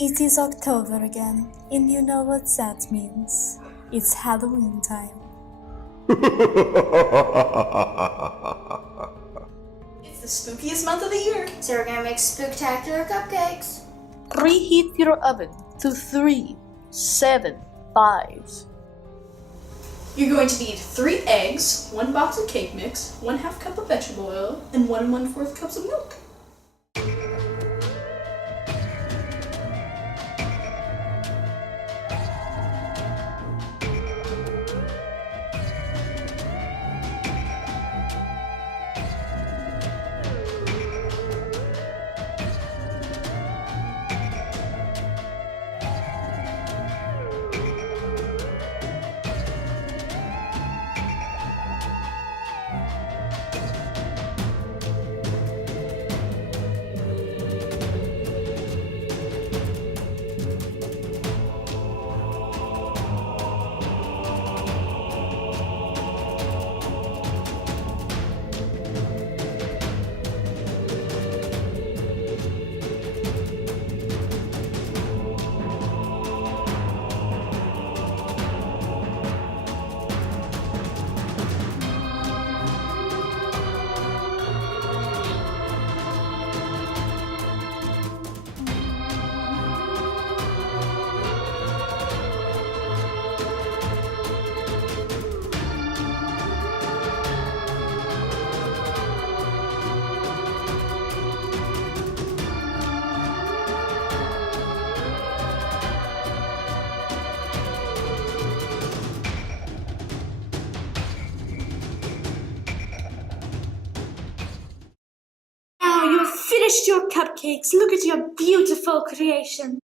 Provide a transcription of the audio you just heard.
It is October again, and you know what that means. It's Halloween time. It's the spookiest month of the year. So we're gonna make spooktacular cupcakes. Preheat your oven to 375. You're going to need 3 eggs, 1 box of cake mix, 1/2 cup of vegetable oil, and 1 1/4 cups of milk. Now you've finished your cupcakes. Look at your beautiful creation.